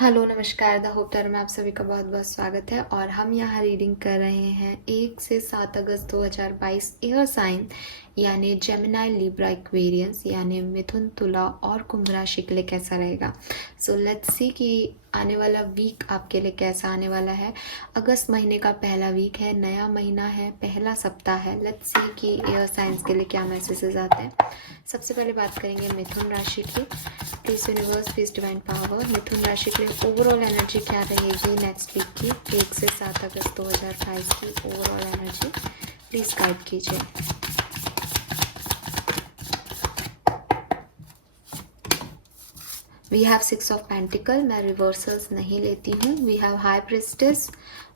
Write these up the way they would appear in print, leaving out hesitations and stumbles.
Hello नमस्कार the होपटर में आप सभी का बहुत बहुत स्वागत है और हम यहाँ रीडिंग कर रहे हैं 1 से 7 अगस्त 2022 एयर साइन यानी जेमिनाई लिब्रा एक्वेरियंस यानी मिथुन तुला और कुंभ राशि के लिए कैसा रहेगा। सो लेट्स सी कि आने वाला वीक आपके लिए कैसा आने वाला है। अगस्त महीने का पहला वीक है, नया महीना है, पहला सप्ताह है। लेट्स सी कि एयर साइंस के लिए क्या मैसेजेस आते हैं। सबसे पहले बात करेंगे मिथुन राशि की। Please universe, please divine power, Mithun राशि के लिए ओवरऑल एनर्जी क्या रहेगी नेक्स्ट वीक की 1 से 7 अगस्त 2022 की ओवरऑल एनर्जी प्लीज गाइड कीजिए। वी हैव 6 ऑफ पेंटिकल, मैं रिवर्सल्स नहीं लेती हूँ। We have high priestess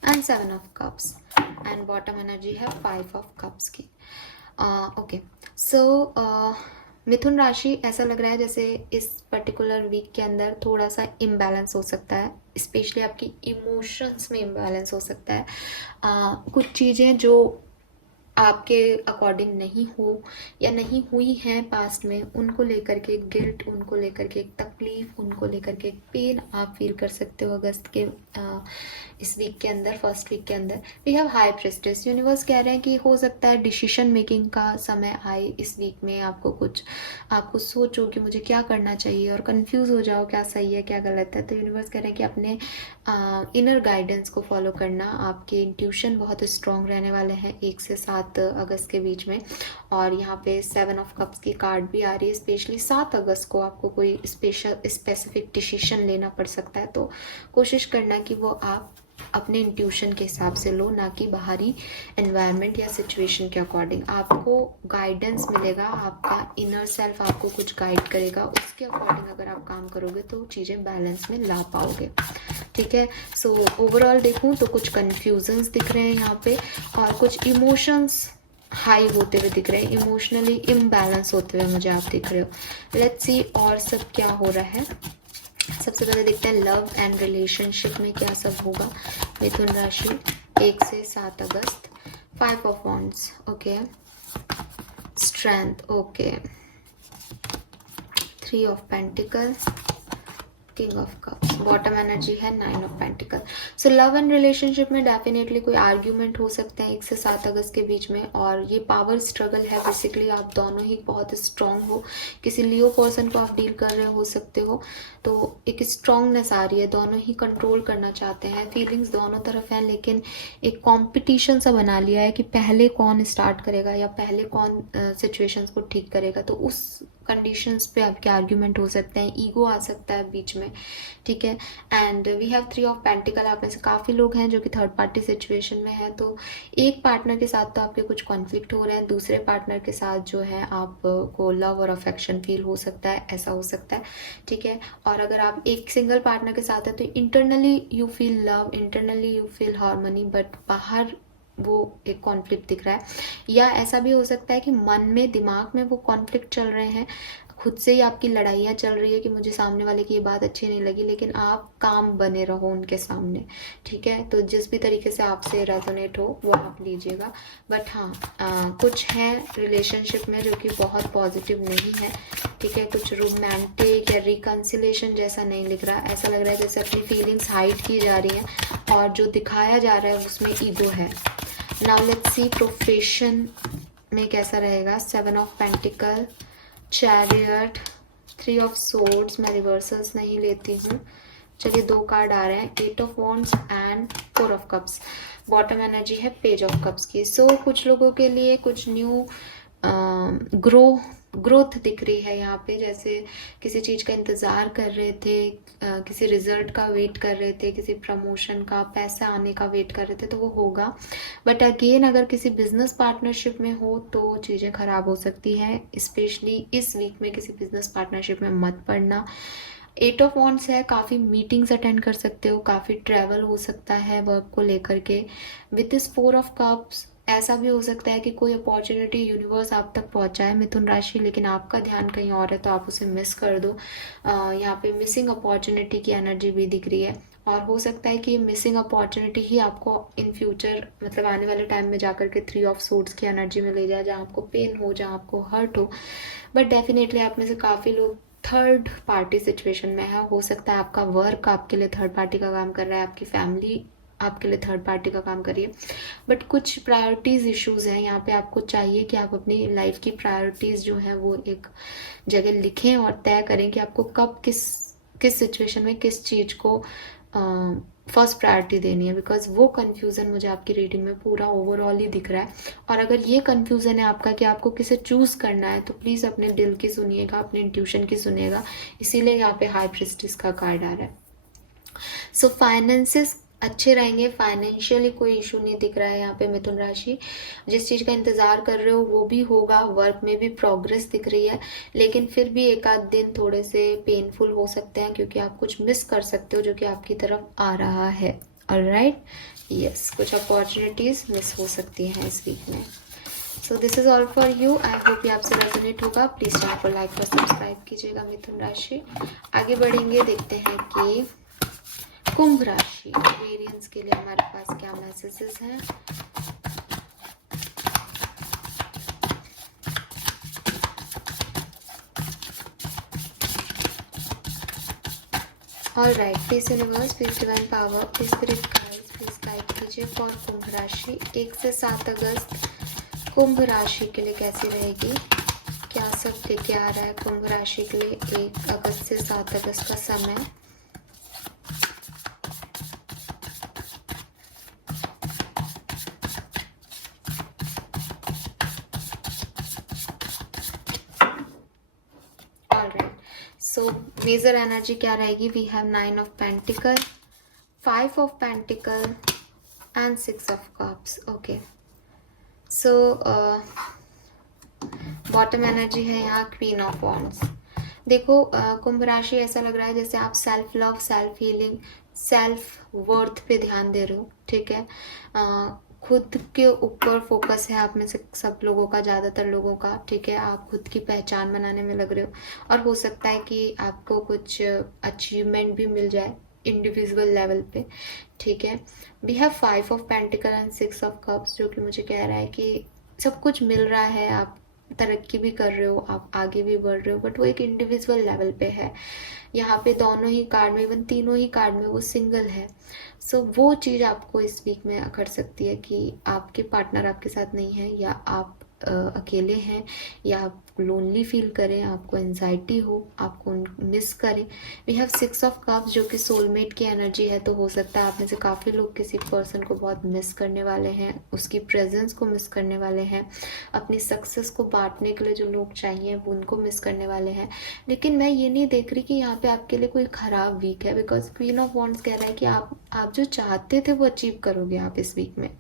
and 7 of cups and bottom energy है 5 ऑफ कप्स की। ओके सो मिथुन राशि ऐसा लग रहा है जैसे इस पर्टिकुलर वीक के अंदर थोड़ा सा इम्बैलेंस हो सकता है, स्पेशली आपकी इमोशंस में इम्बैलेंस हो सकता है। कुछ चीज़ें जो आपके अकॉर्डिंग नहीं हो या नहीं हुई हैं पास्ट में, उनको लेकर के एक गिल्ट, उनको लेकर के एक तकलीफ, उनको लेकर के एक पेन आप फील कर सकते हो अगस्त के इस वीक के अंदर, फर्स्ट वीक के अंदर। We have high priestess, universe कह रहे हैं कि हो सकता है डिसीजन मेकिंग का समय आए इस वीक में। आपको सोचो कि मुझे क्या करना चाहिए और कंफ्यूज हो जाओ क्या सही है क्या गलत है। तो यूनिवर्स कह रहे हैं कि अपने इनर गाइडेंस को फॉलो करना। आपके इंट्यूशन बहुत स्ट्रॉन्ग रहने वाले हैं 1 से 7 अगस्त के बीच में। और यहाँ पे 7 ऑफ कप्स की कार्ड भी आ रही है। स्पेशली 7 अगस्त को आपको कोई स्पेसिफिक डिसीजन लेना पड़ सकता है, तो कोशिश करना कि वो आप अपने इंट्यूशन के हिसाब से लो, ना कि बाहरी एनवायरनमेंट या सिचुएशन के अकॉर्डिंग। आपको गाइडेंस मिलेगा, आपका इनर सेल्फ आपको कुछ गाइड करेगा, उसके अकॉर्डिंग अगर आप काम करोगे तो चीज़ें बैलेंस में ला पाओगे। ठीक है, सो ओवरऑल देखूं तो कुछ कन्फ्यूजन्स दिख रहे हैं यहाँ पे और कुछ इमोशंस हाई होते हुए दिख रहे हैं, इमोशनली इम्बैलेंस होते हुए मुझे आप दिख रहे हो। लेट्स सी और सब क्या हो रहा है। सबसे पहले देखते हैं लव एंड रिलेशनशिप में क्या सब होगा। मिथुन राशि 1 से 7 अगस्त। 5 of wands, okay, strength, okay, 3 of pentacle, king of cups, bottom energy है 9 of pentacle. So love and relationship में डेफिनेटली कोई आर्ग्यूमेंट हो सकते हैं 1 से 7 अगस्त के बीच में, और ये पावर स्ट्रगल है। बेसिकली आप दोनों ही बहुत स्ट्रांग हो, किसी लियो पर्सन को आप डील कर रहे हो सकते हो, तो एक स्ट्रांगनेस आ रही है, दोनों ही कंट्रोल करना चाहते हैं। फीलिंग्स दोनों तरफ हैं, लेकिन एक कॉम्पिटिशन सा बना लिया है कि पहले कौन स्टार्ट करेगा या पहले कौन सिचुएशंस को ठीक करेगा। तो उस कंडीशंस पे आपके आर्ग्यूमेंट हो सकते हैं, ईगो आ सकता है बीच में। ठीक है, and we have 3 of pentacle. आप में से काफ़ी लोग हैं जो कि थर्ड पार्टी सिचुएशन में है, तो एक पार्टनर के साथ तो आपके कुछ कॉन्फ्लिक्ट हो रहे हैं, दूसरे पार्टनर के साथ जो है आपको लव और अफेक्शन फील हो सकता है, ऐसा हो सकता है। ठीक है, और अगर आप एक सिंगल पार्टनर के साथ है तो internally you feel love, internally you feel harmony, but बाहर वो एक कॉन्फ्लिक्ट दिख रहा है। या ऐसा भी हो सकता है कि मन में, दिमाग में वो कॉन्फ्लिक्ट चल रहे हैं, खुद से ही आपकी लड़ाइयाँ चल रही है कि मुझे सामने वाले की ये बात अच्छी नहीं लगी, लेकिन आप काम बने रहो उनके सामने। ठीक है, तो जिस भी तरीके से आपसे रेजोनेट हो वो आप लीजिएगा। बट हाँ, कुछ है रिलेशनशिप में जो कि बहुत पॉजिटिव नहीं है। ठीक है, कुछ रोमांटिक या रिकन्सिलेशन जैसा नहीं लिख रहा, ऐसा लग रहा है जैसे अपनी फीलिंग्स हाइड की जा रही हैं और जो दिखाया जा रहा है उसमें ईगो है। नाउ लेट्स सी प्रोफेशन में कैसा रहेगा। 7 of pentacle, chariot, 3 of swords, मैं रिवर्सल्स नहीं लेती हूँ। चलिए 2 कार्ड आ रहे हैं, 8 of wands and 4 of cups. Bottom energy है पेज ऑफ कप्स की। सो कुछ लोगों के लिए कुछ न्यू ग्रोथ दिख रही है यहाँ पे, जैसे किसी चीज़ का इंतज़ार कर रहे थे, किसी रिजल्ट का वेट कर रहे थे, किसी प्रमोशन का, पैसा आने का वेट कर रहे थे, तो वो होगा। बट अगेन अगर किसी बिजनेस पार्टनरशिप में हो तो चीज़ें ख़राब हो सकती हैं, स्पेशली इस वीक में किसी बिजनेस पार्टनरशिप में मत पड़ना। 8 ऑफ वॉन्ड्स है, काफ़ी मीटिंग्स अटेंड कर सकते हो, काफ़ी ट्रैवल हो सकता है वर्क को लेकर के। विथ दिस 4 ऑफ कप्स ऐसा भी हो सकता है कि कोई अपॉर्चुनिटी यूनिवर्स आप तक पहुंचाए मिथुन राशि, लेकिन आपका ध्यान कहीं और है तो आप उसे मिस कर दो। यहाँ पे मिसिंग अपॉर्चुनिटी की एनर्जी भी दिख रही है, और हो सकता है कि मिसिंग अपॉर्चुनिटी ही आपको इन फ्यूचर, मतलब आने वाले टाइम में जाकर के 3 ऑफ सोर्ड्स की एनर्जी में ले जाए, जहाँ आपको पेन हो, जहाँ आपको हर्ट हो। बट डेफिनेटली आप में से काफ़ी लोग थर्ड पार्टी सिचुएशन में है। हो सकता है आपका वर्क आपके लिए थर्ड पार्टी का काम कर रहा है, आपकी फैमिली आपके लिए थर्ड पार्टी का काम करिए, बट कुछ प्रायोरिटीज़ इश्यूज हैं यहाँ पे। आपको चाहिए कि आप अपनी लाइफ की प्रायोरिटीज़ जो हैं वो एक जगह लिखें और तय करें कि आपको कब किस किस सिचुएशन में किस चीज़ को फर्स्ट प्रायोरिटी देनी है, बिकॉज वो कन्फ्यूज़न मुझे आपकी रीडिंग में पूरा ओवरऑल ही दिख रहा है। और अगर ये कन्फ्यूज़न है आपका कि आपको किसे चूज़ करना है, तो प्लीज़ अपने दिल की सुनिएगा, अपने इंट्यूशन की सुनिएगा। इसीलिए यहाँ पे हाई प्रिस्टिस का कार्ड आ रहा है। सो फाइनेंसेस अच्छे रहेंगे, फाइनेंशियली कोई इशू नहीं दिख रहा है यहाँ पे मिथुन राशि। जिस चीज़ का इंतज़ार कर रहे हो वो भी होगा, वर्क में भी प्रोग्रेस दिख रही है, लेकिन फिर भी एक आध दिन थोड़े से पेनफुल हो सकते हैं क्योंकि आप कुछ मिस कर सकते हो जो कि आपकी तरफ आ रहा है। ऑलराइट, यस, कुछ अपॉर्चुनिटीज़ मिस हो सकती हैं इस वीक में। सो this is all for you. I hope ये आपसे रेजोनेट होगा। प्लीज़ चैनल को लाइक और सब्सक्राइब कीजिएगा मिथुन राशि। आगे बढ़ेंगे, देखते हैं कि कुंभ राशि वेरिएंस के लिए हमारे पास क्या मैसेजेस हैं। Alright, please universe, please divine power, please spirit guide, please guide कीजिए फॉर कुंभ राशि 1 से 7 अगस्त कुंभ राशि के लिए कैसी रहेगी, क्या सब लेके आ रहा है कुंभ राशि के लिए 1 अगस्त से 7 अगस्त का समय। सो मेजर एनर्जी क्या रहेगी, we have 9 of pentacle, 5 of pentacle and 6 of cups. Okay, so bottom energy है यहाँ क्वीन ऑफ वॉन्ड्स। देखो कुंभ राशि ऐसा लग रहा है जैसे आप self love, self healing, self worth पे ध्यान दे रहे हो, ठीक है। खुद के ऊपर फोकस है आप में से सब लोगों का, ज़्यादातर लोगों का, ठीक है। आप खुद की पहचान बनाने में लग रहे हो और हो सकता है कि आपको कुछ अचीवमेंट भी मिल जाए इंडिविजुअल लेवल पे, ठीक है। We have 5 of pentacle and 6 of cups, जो कि मुझे कह रहा है कि सब कुछ मिल रहा है, आप तरक्की भी कर रहे हो, आप आगे भी बढ़ रहे हो, बट वो एक इंडिविजुअल लेवल पे है। यहाँ पे दोनों ही कार्ड में, इवन तीनों ही कार्ड में वो सिंगल है। सो वो चीज़ आपको इस वीक में कर सकती है कि आपके पार्टनर आपके साथ नहीं है, या आप अकेले हैं, या आप लोनली फील करें, आपको एंजाइटी हो, आपको मिस करें। वी हैव 6 ऑफ कप्स जो कि सोलमेट की एनर्जी है, तो हो सकता है आप में से काफ़ी लोग किसी पर्सन को बहुत मिस करने वाले हैं, उसकी प्रेजेंस को मिस करने वाले हैं, अपनी सक्सेस को बांटने के लिए जो लोग चाहिए वो उनको मिस करने वाले हैं। लेकिन मैं ये नहीं देख रही कि यहाँ पे आपके लिए कोई ख़राब वीक है, बिकॉज क्वीन ऑफ वॉन्ड्स कह रहा है कि आप जो चाहते थे वो अचीव करोगे आप इस वीक में,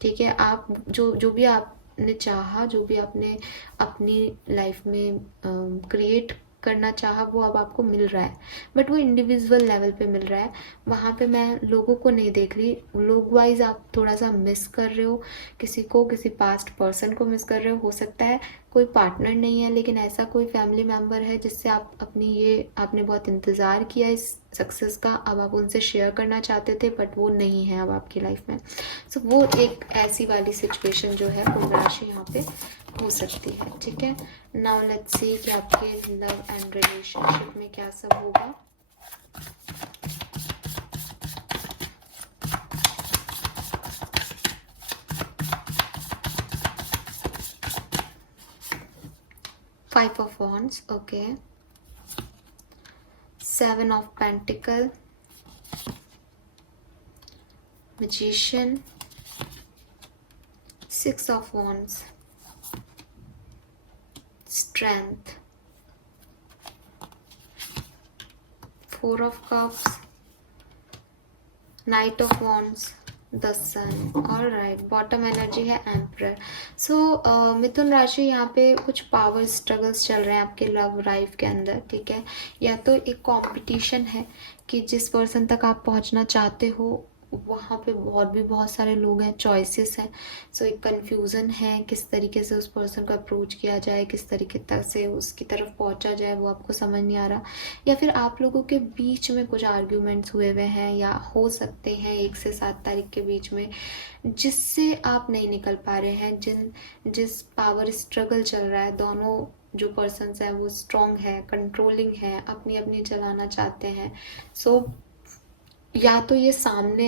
ठीक है। आप जो भी आपने चाहा, जो भी आपने अपनी लाइफ में क्रिएट करना चाहा, वो अब आपको मिल रहा है, बट वो इंडिविजुअल लेवल पे मिल रहा है। वहाँ पे मैं लोगों को नहीं देख रही, लोग वाइज आप थोड़ा सा मिस कर रहे हो किसी को, किसी पास्ट पर्सन को मिस कर रहे हो सकता है कोई पार्टनर नहीं है, लेकिन ऐसा कोई फैमिली मेम्बर है जिससे आप अपनी ये आपने बहुत इंतज़ार किया इस सक्सेस का, अब आप उनसे शेयर करना चाहते थे बट वो नहीं है अब आपकी लाइफ में। सो वो एक ऐसी वाली सिचुएशन जो है कुंभ राशि यहाँ पे हो सकती है, ठीक है। नाउ लेट्स सी कि आपके लव एंड रिलेशनशिप में क्या सब होगा। Five of Wands, okay. 7 of Pentacle, Magician, 6 of Wands, Strength, 4 of Cups, Knight of Wands, the sun. All right, bottom energy है एम्परर। सो मिथुन राशि यहाँ पे कुछ पावर स्ट्रगल्स चल रहे हैं आपके लव लाइफ के अंदर, ठीक है। या तो एक कंपटीशन है कि जिस पर्सन तक आप पहुँचना चाहते हो वहाँ पे और भी बहुत सारे लोग हैं, चॉइसेस हैं। सो एक कन्फ्यूज़न है किस तरीके से उस पर्सन को अप्रोच किया जाए, किस तरीके तक से उसकी तरफ पहुँचा जाए, वो आपको समझ नहीं आ रहा। या फिर आप लोगों के बीच में कुछ आर्ग्यूमेंट्स हुए हुए हैं, या हो सकते हैं 1 से 7 तारीख के बीच में, जिससे आप नहीं निकल पा रहे हैं। जिस पावर स्ट्रगल चल रहा है दोनों जो पर्सन्स हैं वो स्ट्रॉन्ग है, कंट्रोलिंग है, अपनी अपनी चलाना चाहते हैं। सो या तो ये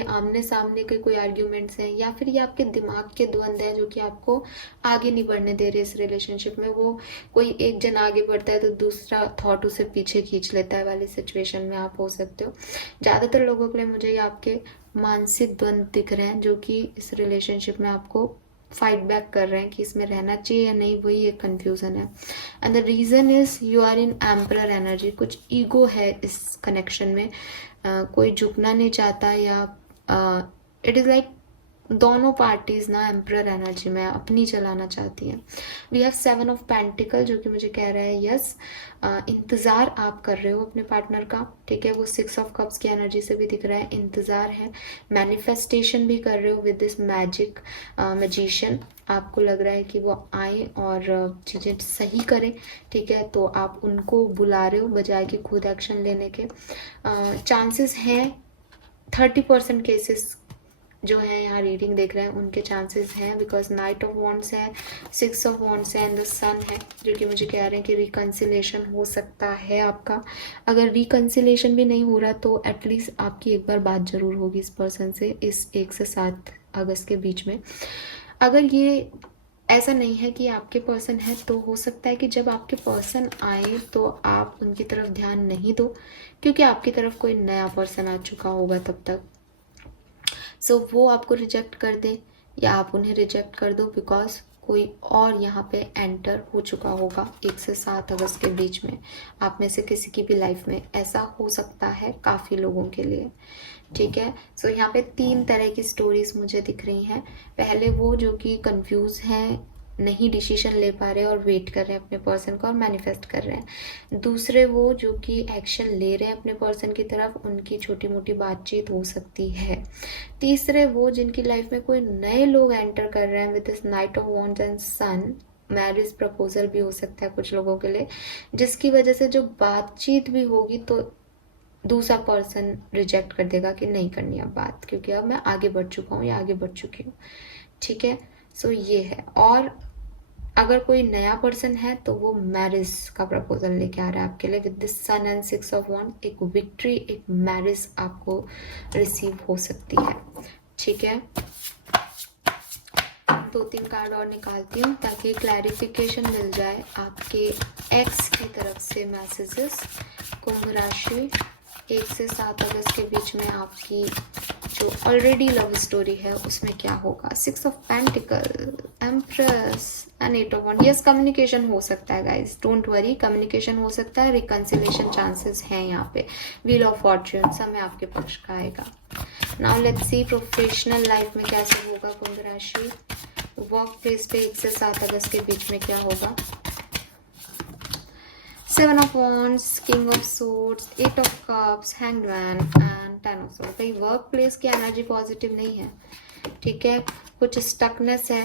आमने सामने के कोई आर्ग्यूमेंट्स हैं, या फिर ये आपके दिमाग के द्वंद है जो कि आपको आगे नहीं बढ़ने दे रहे इस रिलेशनशिप में। वो कोई एक जन आगे बढ़ता है तो दूसरा थॉट उसे पीछे खींच लेता है वाली सिचुएशन में आप हो सकते हो। ज़्यादातर लोगों के लिए मुझे ये आपके मानसिक द्वंद दिख रहे हैं जो कि इस रिलेशनशिप में आपको फाइट बैक कर रहे हैं कि इसमें रहना चाहिए या नहीं, वही एक कंफ्यूजन है। And the reason is you are in emperor energy. कुछ ईगो है इस कनेक्शन में, कोई झुकना नहीं चाहता, या इट इज़ लाइक दोनों पार्टीज ना एम्परर एनर्जी में अपनी चलाना चाहती हैं। वी हैव 7 ऑफ पेंटिकल जो कि मुझे कह रहा है यस, इंतज़ार आप कर रहे हो अपने पार्टनर का, ठीक है। वो 6 ऑफ कप्स की एनर्जी से भी दिख रहा है, इंतज़ार है। मैनिफेस्टेशन भी कर रहे हो विद दिस मैजिक मैजिशियन। आपको लग रहा है कि वो आए और चीज़ें सही करें, ठीक है। तो आप उनको बुला रहे हो बजाय कि खुद एक्शन लेने के। चांसेस हैं 30% केसेस जो है यहाँ रीडिंग देख रहे हैं उनके चांसेस हैं, बिकॉज नाइट ऑफ वॉन्ड्स है, 6 ऑफ वॉन्ड्स है एंड द सन है, जो कि मुझे कह रहे हैं कि रिकन्सिलेशन हो सकता है आपका। अगर रिकन्सिलेशन भी नहीं हो रहा तो एटलीस्ट आपकी एक बार बात जरूर होगी इस पर्सन से इस 1 से 7 अगस्त के बीच में। अगर ये ऐसा नहीं है कि आपके पर्सन है तो हो सकता है कि जब आपके पर्सन आए तो आप उनकी तरफ ध्यान नहीं दो, क्योंकि आपकी तरफ कोई नया पर्सन आ चुका होगा तब तक। सो वो आपको रिजेक्ट कर दे या आप उन्हें रिजेक्ट कर दो, बिकॉज कोई और यहाँ पे एंटर हो चुका होगा 1 से 7 अगस्त के बीच में आप में से किसी की भी लाइफ में। ऐसा हो सकता है काफ़ी लोगों के लिए, ठीक है। सो यहाँ पे 3 तरह की स्टोरीज मुझे दिख रही हैं। पहले वो जो कि कंफ्यूज हैं, नहीं डिसीजन ले पा रहे और वेट कर रहे हैं अपने पर्सन को और मैनिफेस्ट कर रहे हैं। दूसरे वो जो कि एक्शन ले रहे हैं अपने पर्सन की तरफ, उनकी छोटी मोटी बातचीत हो सकती है। तीसरे वो जिनकी लाइफ में कोई नए लोग एंटर कर रहे हैं with this knight of wands and sun. Marriage proposal भी हो सकता है कुछ लोगों के लिए, जिसकी वजह से जो बातचीत भी होगी तो दूसरा पर्सन रिजेक्ट कर देगा कि नहीं करनी अब बात, क्योंकि अब मैं आगे बढ़ चुका हूँ या आगे बढ़ चुकी हूँ, ठीक है। सो ये है। और अगर कोई नया पर्सन है तो वो मैरिज का प्रपोजल लेके आ रहा है आपके लिए with this sun and 6 of wands. एक विक्ट्री, एक मैरिज आपको रिसीव हो सकती है, ठीक है। 2-3 कार्ड और निकालती हूँ ताकि क्लैरिफिकेशन मिल जाए आपके एक्स की तरफ से मैसेजेस। कुंभ राशि 1 से 7 अगस्त के बीच में आपकी जो ऑलरेडी लव स्टोरी है उसमें क्या होगा। 6 of pentacle, empress and 8 of wand. Yes, communication हो सकता है गाइज, डोंट वरी, कम्युनिकेशन हो सकता है। रिकन्सिलेशन चांसेस हैं यहाँ पे। व्हील ऑफ फॉर्च्यून समय आपके पक्ष का आएगा। Now let's see professional life में कैसे होगा कुंभ राशि। वर्क प्लेस पे 1 से 7 अगस्त के बीच में क्या होगा। 7 of Wands, King of Swords, 8 of Cups, Hanged Man and 10 of Swords। भाई वर्क प्लेस की एनर्जी पॉजिटिव नहीं है, ठीक है। कुछ स्टकनेस है,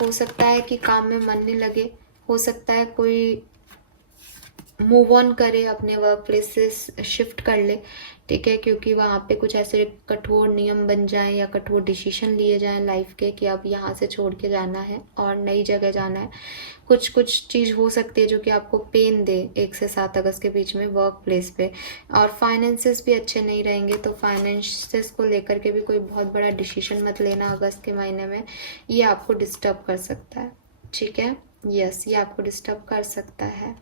हो सकता है कि काम में मन नहीं लगे, हो सकता है कोई मूव ऑन करे, अपने वर्क प्लेस से शिफ्ट कर ले, ठीक है, क्योंकि वहाँ पे कुछ ऐसे कठोर नियम बन जाएं या कठोर डिसीजन लिए जाएं लाइफ के कि अब यहाँ से छोड़ के जाना है और नई जगह जाना है। कुछ चीज़ हो सकती है जो कि आपको पेन दे 1 से 7 अगस्त के बीच में वर्क प्लेस पे। और फाइनेंसेस भी अच्छे नहीं रहेंगे, तो फाइनेंसेस को लेकर के भी कोई बहुत बड़ा डिसीजन मत लेना अगस्त के महीने में, ये आपको डिस्टर्ब कर सकता है, ठीक है। यस, ये आपको डिस्टर्ब कर सकता है।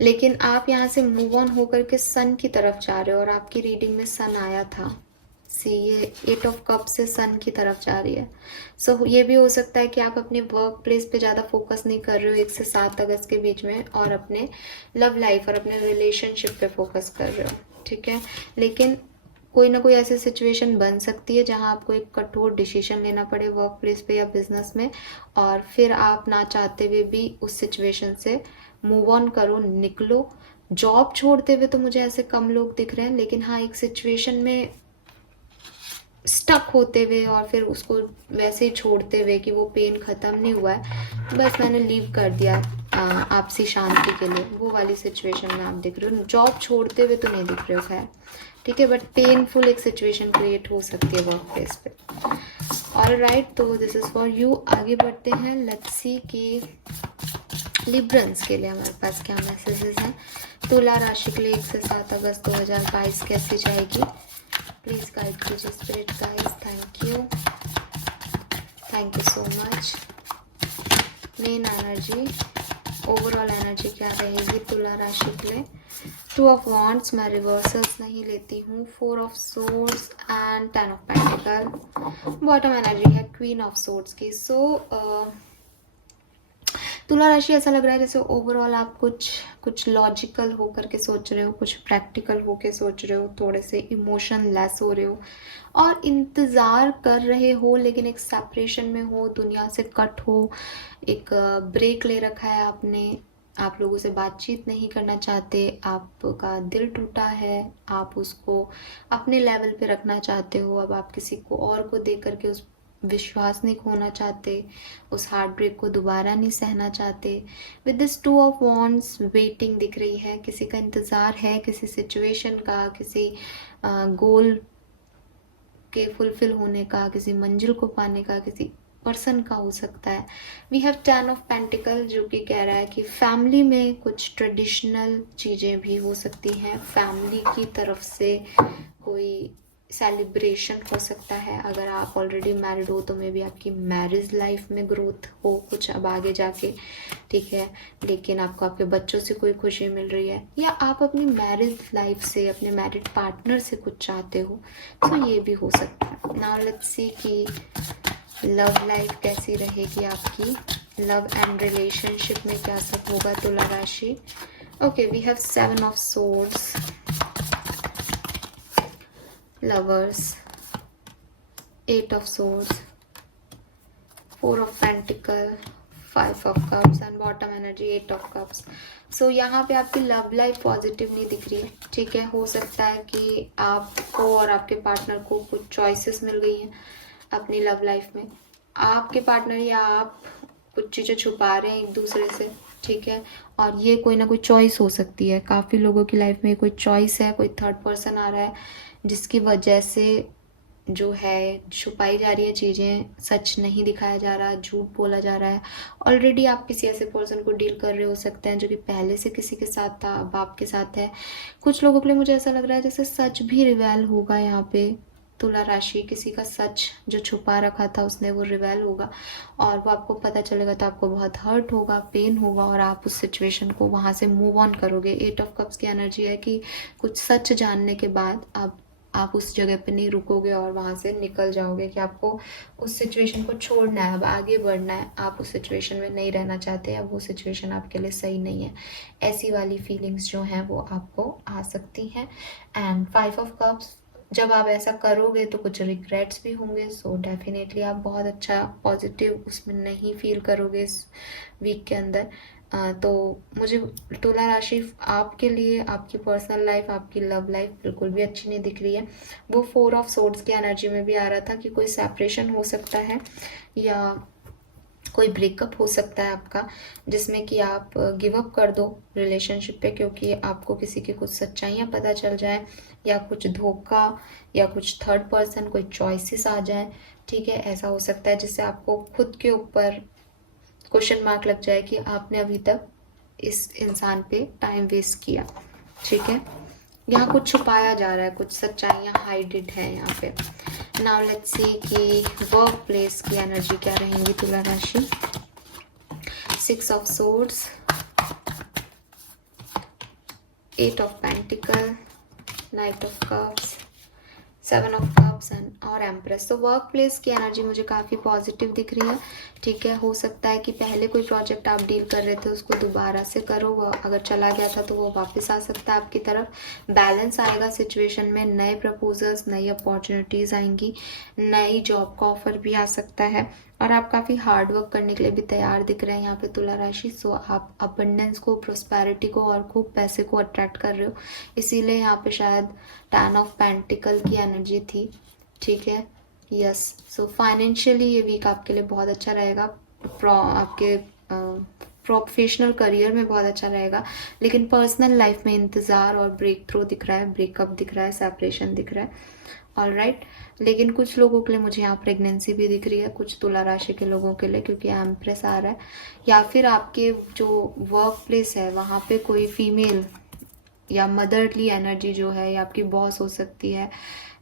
लेकिन आप यहाँ से मूव ऑन होकर के सन की तरफ जा रहे हो और आपकी रीडिंग में सन आया था। सी, ये 8 ऑफ कप से सन की तरफ जा रही है। सो ये भी हो सकता है कि आप अपने वर्क प्लेस पे ज़्यादा फोकस नहीं कर रहे हो 1 से 7 अगस्त के बीच में, और अपने लव लाइफ और अपने रिलेशनशिप पे फोकस कर रहे हो, ठीक है। लेकिन कोई ना कोई ऐसी सिचुएशन बन सकती है जहां आपको एक कठोर डिसीजन लेना पड़े वर्क प्लेस पे या बिजनेस में, और फिर आप ना चाहते हुए भी उस सिचुएशन से मूव ऑन करो, निकलो। जॉब छोड़ते हुए तो मुझे ऐसे कम लोग दिख रहे हैं, लेकिन हाँ, एक सिचुएशन में स्टक होते हुए और फिर उसको वैसे ही छोड़ते हुए कि वो पेन खत्म नहीं हुआ है, बस मैंने लीव कर दिया आपसी शांति के लिए, वो वाली सिचुएशन में आप दिख रहे हो। जॉब छोड़ते हुए तो नहीं दिख रहे हो, खैर, ठीक है, बट पेनफुल एक सिचुएशन क्रिएट हो सकती है वर्क प्लेस पे। ऑलराइट, तो दिस इज फॉर यू। आगे बढ़ते हैं, लेट्स सी कि लिब्रंस के लिए हमारे पास क्या मैसेजेस हैं। तुला राशि के लिए 1 से 7 अगस्त 2022 कैसी जाएगी, प्लीज गाइड कीजिए spirit guides. Thank you so much. Main energy, overall energy क्या रहेगी तुला राशि के लिए। 2 ऑफ वॉन्ड्स, मैं रिवर्सल्स नहीं लेती हूँ। 4 of swords and 10 of pentacle. Bottom energy है क्वीन ऑफ सोर्ड्स की। तुला राशि ऐसा लग रहा है जैसे ओवरऑल आप कुछ लॉजिकल होकर के सोच रहे हो, कुछ प्रैक्टिकल होकर सोच रहे हो, थोड़े से इमोशन लेस हो रहे हो और इंतज़ार कर रहे हो, लेकिन एक सेपरेशन में हो, दुनिया से कट हो, एक ब्रेक ले रखा है आपने, आप लोगों से बातचीत नहीं करना चाहते, आपका दिल टूटा है, आप उसको अपने लेवल पे रखना चाहते हो। अब आप किसी को और को देख करके उस विश्वास नहीं खोना चाहते, उस हार्ट ब्रेक को दोबारा नहीं सहना चाहते। With this 2 of wands, waiting दिख रही है, किसी का इंतज़ार है, किसी सिचुएशन का, किसी गोल के फुलफिल होने का, किसी मंजिल को पाने का, किसी पर्सन का हो सकता है। वी हैव 10 ऑफ पेंटिकल जो कि कह रहा है कि फैमिली में कुछ ट्रेडिशनल चीज़ें भी हो सकती हैं, फैमिली की तरफ से कोई सेलिब्रेशन हो सकता है। अगर आप ऑलरेडी मैरिड हो तो मे बी आपकी मैरिज लाइफ में ग्रोथ हो कुछ अब आगे जाके, ठीक है, लेकिन आपको आपके बच्चों से कोई खुशी मिल रही है, या आप अपनी मैरिज लाइफ से, अपने मैरिड पार्टनर से कुछ चाहते हो, तो ये भी हो सकता है। नाउ लेट्स सी कि लव लाइफ कैसी रहेगी आपकी, लव एंड रिलेशनशिप में क्या सब होगा तुला राशि। Okay, we have 7 of swords, lovers, 8 of swords, 4 of pentacle, 5 of cups and bottom energy 8 of cups. So यहाँ पे आपकी लव लाइफ पॉजिटिव नहीं दिख रही है, ठीक है। हो सकता है कि आपको और आपके पार्टनर को कुछ चॉइसेस मिल गई हैं अपनी लव लाइफ में, आपके पार्टनर या आप कुछ चीज़ें छुपा रहे हैं एक दूसरे से, ठीक है, और ये कोई ना कोई चॉइस हो सकती है। काफ़ी लोगों की लाइफ में कोई चॉइस है, कोई थर्ड पर्सन आ रहा है जिसकी वजह से जो है छुपाई जा रही है चीज़ें, सच नहीं दिखाया जा रहा, झूठ बोला जा रहा है। ऑलरेडी आप किसी ऐसे पर्सन को डील कर रहे हो सकते हैं जो कि पहले से किसी के साथ था, अब आपके साथ है। कुछ लोगों के लिए मुझे ऐसा लग रहा है जैसे सच भी रिवेल होगा यहाँ पे तुला राशि, किसी का सच जो छुपा रखा था उसने वो रिवेल होगा और वो आपको पता चलेगा, तो आपको बहुत हर्ट होगा, पेन होगा और आप उस सिचुएशन को वहाँ से मूव ऑन करोगे। 8 ऑफ कप्स की एनर्जी है कि कुछ सच जानने के बाद आप उस जगह पे नहीं रुकोगे और वहाँ से निकल जाओगे कि आपको उस सिचुएशन को छोड़ना है, अब आगे बढ़ना है, आप उस सिचुएशन में नहीं रहना चाहते, अब वो सिचुएशन आपके लिए सही नहीं है। ऐसी वाली फीलिंग्स जो हैं वो आपको आ सकती हैं। एंड 5 ऑफ कप्स, जब आप ऐसा करोगे तो कुछ रिग्रेट्स भी होंगे, सो डेफिनेटली आप बहुत अच्छा पॉजिटिव उसमें नहीं फील करोगे इस वीक के अंदर। तो मुझे तुला राशि आपके लिए आपकी पर्सनल लाइफ, आपकी लव लाइफ बिल्कुल भी अच्छी नहीं दिख रही है। वो 4 ऑफ सोर्ड्स की एनर्जी में भी आ रहा था कि कोई सेपरेशन हो सकता है या कोई ब्रेकअप हो सकता है आपका, जिसमें कि आप गिव अप कर दो रिलेशनशिप पे, क्योंकि आपको किसी की कुछ सच्चाइयाँ पता चल जाए या कुछ धोखा या कुछ थर्ड पर्सन कोई चॉइसेस आ जाए, ठीक है। ऐसा हो सकता है जिससे आपको खुद के ऊपर क्वेश्चन मार्क लग जाए कि आपने अभी तक इस इंसान पे टाइम वेस्ट किया, ठीक है। यहाँ कुछ छुपाया जा रहा है, कुछ सच्चाइयाँ हाइडेड है यहाँ पे। नाउ लेट्स सी कि वर्क प्लेस की एनर्जी क्या रहेंगी तुला राशि। 6 of swords, 8 of pentacle, night of cups, 7 of cups and और एम्प्रेस। तो वर्क प्लेस की एनर्जी मुझे काफ़ी पॉजिटिव दिख रही है, ठीक है। हो सकता है कि पहले कोई प्रोजेक्ट आप डील कर रहे थे उसको दोबारा से करो, वो अगर चला गया था तो वो वापस आ सकता है आपकी तरफ। बैलेंस आएगा सिचुएशन में, नए प्रपोजल्स, नई अपॉर्चुनिटीज़ आएंगी, नई जॉब का ऑफर भी आ सकता है और आप काफ़ी हार्ड वर्क करने के लिए भी तैयार दिख रहे हैं यहाँ पे तुला राशि। सो आप अबंडेंस को, प्रोस्पेरिटी को और खूब पैसे को अट्रैक्ट कर रहे हो, इसीलिए यहाँ पे शायद 10 ऑफ पेंटिकल की एनर्जी थी, ठीक है। यस, सो फाइनेंशियली ये वीक आपके लिए बहुत अच्छा रहेगा। आपके प्रोफेशनल करियर में बहुत अच्छा रहेगा, लेकिन पर्सनल लाइफ में इंतज़ार और ब्रेक थ्रू दिख रहा है, ब्रेकअप दिख रहा है, सेपरेशन दिख रहा है। ऑलराइट, लेकिन कुछ लोगों के लिए मुझे यहाँ प्रेगनेंसी भी दिख रही है, कुछ तुला राशि के लोगों के लिए, क्योंकि एम्प्रेस आ रहा है। या फिर आपके जो वर्क प्लेस है वहाँ पे कोई फीमेल या मदरली एनर्जी जो है, या आपकी बॉस हो सकती है,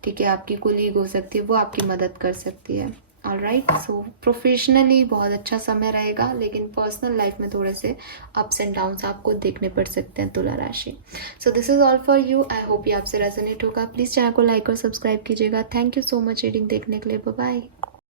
ठीक है, आपकी कोलीग हो सकती है, वो आपकी मदद कर सकती है। ऑलराइट, सो प्रोफेशनली बहुत अच्छा समय रहेगा, लेकिन पर्सनल लाइफ में थोड़े से अप्स एंड डाउन्स आपको देखने पड़ सकते हैं तुला राशि। So this is all for you. I hope ये आपसे रेजोनेट होगा। प्लीज़ चैनल को लाइक और सब्सक्राइब कीजिएगा। Thank you so much reading देखने के लिए। Bye bye.